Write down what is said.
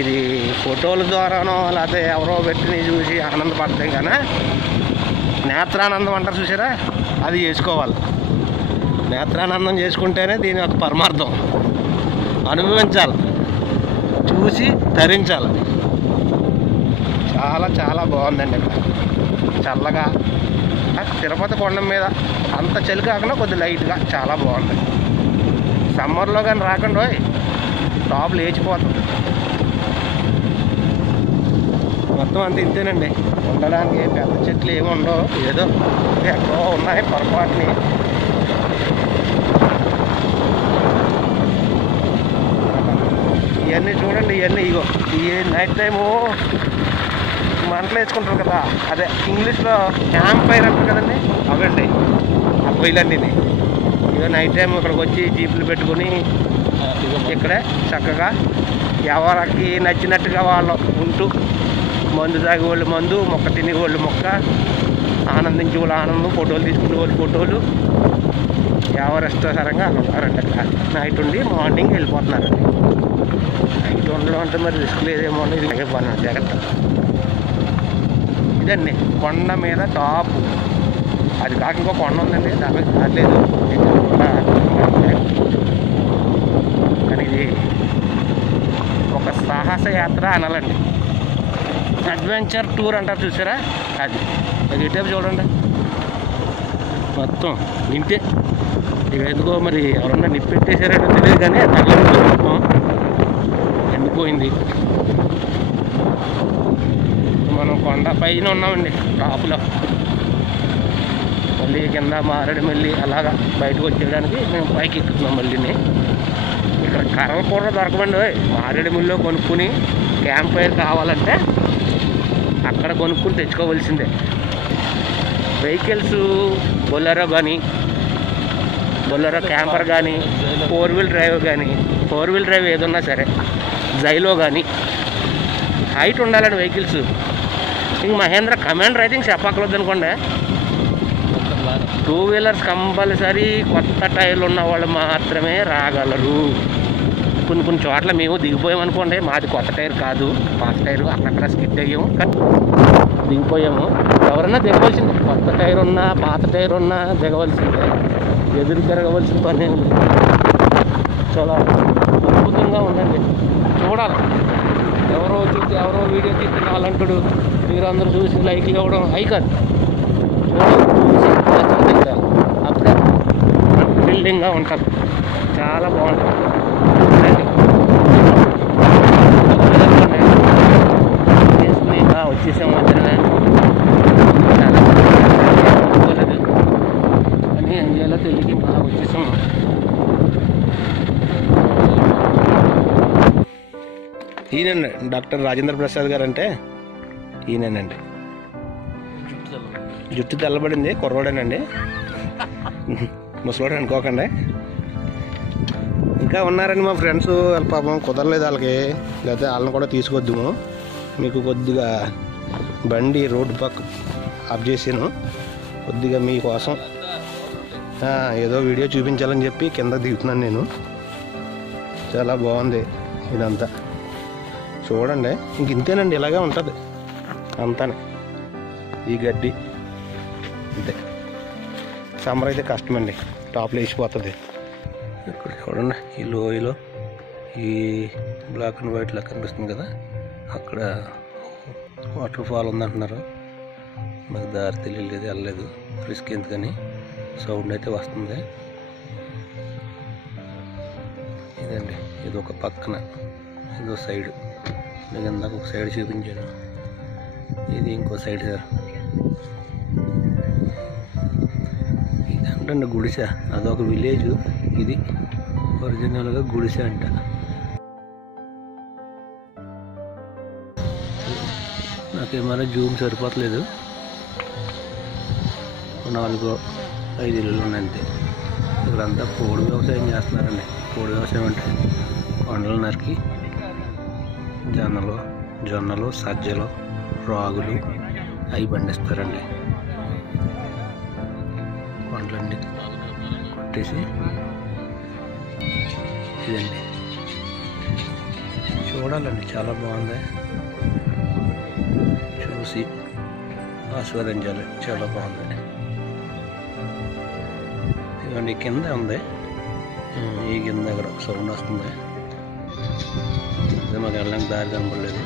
ఇది ఫోటోల ద్వారానో లేకపోతే ఎవరో పెట్టిని చూసి ఆనందపడతాం కానీ నేత్రానందం అంటారు చూసారా, అది చేసుకోవాలి. నేత్రానందం చేసుకుంటేనే దీని యొక్క పరమార్థం. అనుభవించాలి, చూసి ధరించాలి. చాలా చాలా బాగుందండి. చల్లగా తిరుపతి కొండ మీద అంత చలి కాకుండా కొద్ది లైట్గా చాలా బాగుంది. సమ్మర్లో కానీ రాకుండా టాప్ లేచిపోతుంది. మొత్తం అంత ఇంతేనండి. ఉండడానికి పెద్ద చెట్లు ఏమి ఉండవు, ఏదో ఎక్కడో ఉన్నాయి పొరపాటుని. ఇవన్నీ చూడండి, ఇవన్నీ ఇగో ఈ నైట్ టైము మంటలు వేసుకుంటారు కదా, అదే ఇంగ్లీష్లో క్యాంప్ ఫైర్ అంటారు కదండి, అవండి ఆ పొయ్యిలన్నీ. ఇక నైట్ టైం ఇక్కడికి వచ్చి జీపులు పెట్టుకుని ఇక్కడే చక్కగా ఎవరికి నచ్చినట్టుగా వాళ్ళు ఉంటూ, మందు తాగే వాళ్ళు మందు, మొక్క తినే వాళ్ళు మొక్క, ఆనందించే వాళ్ళు ఆనందం, ఫోటోలు తీసుకునే వాళ్ళు ఫోటోలు, ఎవరు ఇష్టకరంగా అలా ఉన్నారండి. అక్కడ నైట్ ఉండి మార్నింగ్ వెళ్ళిపోతున్నారండి. నైట్ ఉండడం అంటే మరి రిస్క్ లేదేమో అని ఇది పని జాగ్రత్త. ఇదండి కొండ మీద టాప్. అది కాక ఇంకో కొండ ఉందండి, దాని మీద కాలేదు కానీ ఇది ఒక సాహస యాత్ర అనాలండి. అడ్వెంచర్ టూర్ అంటారు చూసారా, అది ఇటేపు చూడండి. మొత్తం ఇంతే. ఇక ఎందుకో మరి ఎవరన్నా నిప్పెట్టేసారో తెలియదు కానీ తగ్గలేదు, మొత్తం ఎండిపోయింది. మనం కొండ పైన ఉన్నామండి, టాప్లో. మళ్ళీ కింద మారేడుమిల్లి అలాగా బయటకు వచ్చేయడానికి మేము పైకి ఎక్కుతున్నాం. మళ్ళీని ఇక్కడ కర్రలు కూడా దొరకమండి. మారేడుమిల్లిలో కొనుక్కుని క్యాంప్ ఫైర్ కావాలంటే అక్కడ కొనుక్కుని తెచ్చుకోవాల్సిందే. వెహికల్స్ బొలెరో కానీ, బొలెరో క్యాంపర్ కానీ, 4 వీల్ డ్రైవ్ కానీ, 4 వీల్ డ్రైవ్ ఏదన్నా సరే, జైలో కానీ హైట్ ఉండాలండి వెహికల్స్. ఇంక మహేంద్ర కమాండర్ అయితే ఇంక చెప్పక్కర్లేదు అనుకోండి. 2 వీలర్స్ కంపల్సరీ కొత్త టైర్లు ఉన్న వాళ్ళు మాత్రమే రాగలరు. కొన్ని చోట్ల మేము దిగిపోయామనుకోండి, మాది కొత్త టైర్ కాదు, పాత టైరు, అక్కడక్కడ స్కిడ్ అయ్యాము కానీ దిగిపోయాము. ఎవరన్నా దిగవలసిందే, కొత్త టైర్ ఉన్నా పాత టైర్ ఉన్నా దిగవలసిందే, ఎదురు తిరగవలసిన పని ఏమి లేదు. చాలా అద్భుతంగా ఉందండి, చూడాలి. ఎవరో చూసి ఎవరో వీడియో తీసిన వాళ్ళంటాడు, మీరు అందరూ చూసి లైక్లు ఇవ్వడం అయి కాదు, చూసి అప్పుడే థ్రిల్లింగ్గా ఉంటుంది. చాలా బాగుంటుంది. చేసుకుని వచ్చేసాము మధ్యనే. చాలా అనుకోలేదు కానీ ఏం చేయాలో తెలియక బాగా వచ్చేసాము. ఈయనండి డాక్టర్ రాజేంద్ర ప్రసాద్ గారు అంటే ఈయనండి. జుట్టు తెల్లబడింది, కుర్రోడేనండి, ముసలోడు అనుకోకండి. ఇంకా ఉన్నారండి మా ఫ్రెండ్స్, వాళ్ళ పాపం కుదరలేదు వాళ్ళకి, లేకపోతే వాళ్ళని కూడా తీసుకొద్దాము. మీకు కొద్దిగా బండి రోడ్డు పక్క ఆఫ్ చేసాను, కొద్దిగా మీకోసం ఏదో వీడియో చూపించాలని చెప్పి కింద దిగుతున్నాను నేను. చాలా బాగుంది ఇదంతా, చూడండి. ఇంక ఇంతేనండి, ఇలాగే ఉంటుంది అంతానే. ఈ గడ్డి అంతే. సమ్మర్ అయితే కష్టమండి, టాప్లో వేసిపోతుంది. ఇక్కడ చూడండి, ఈ లోయలో ఈ బ్లాక్ అండ్ వైట్ లా కనిపిస్తుంది కదా, అక్కడ వాటర్ ఫాల్ ఉందంటున్నారు. మాకు దారి తెలియలేదు, వెళ్ళలేదు, రిస్క్ ఎందుకని. సౌండ్ అయితే వస్తుంది. ఇదండి, ఇది ఒక పక్కన, ఇదో సైడ్. నేను ఇందాక ఒక సైడ్ చూపించాను, ఇది ఇంకో సైడ్ సార్. ఇదంటే గుడిసె, అదొక విలేజ్. ఇది ఒరిజినల్గా గుడిసె అంట. నాకేమైనా జూమ్ సరిపోతలేదు, 4-5 ఇల్లులు ఉన్నాయి అంతే. ఇక్కడంతా పోడు వ్యవసాయం చేస్తున్నారండి. పోడు వ్యవసాయం అంటే కొండలు నరికి జొన్నలు, సజ్జలు, రాగులు అవి పండిస్తారండి. కొండలన్నీ కొట్టేసి ఇదండి చూడాలండి, చాలా బాగుంది, చూసి ఆస్వాదించాలి, చాలా బాగుంది. ఇవన్నీ కింద ఉంది, ఈ కింద దగ్గర సౌండ్ వస్తుంది, మాకు వెళ్ళడానికి దారి కనపడలేదు.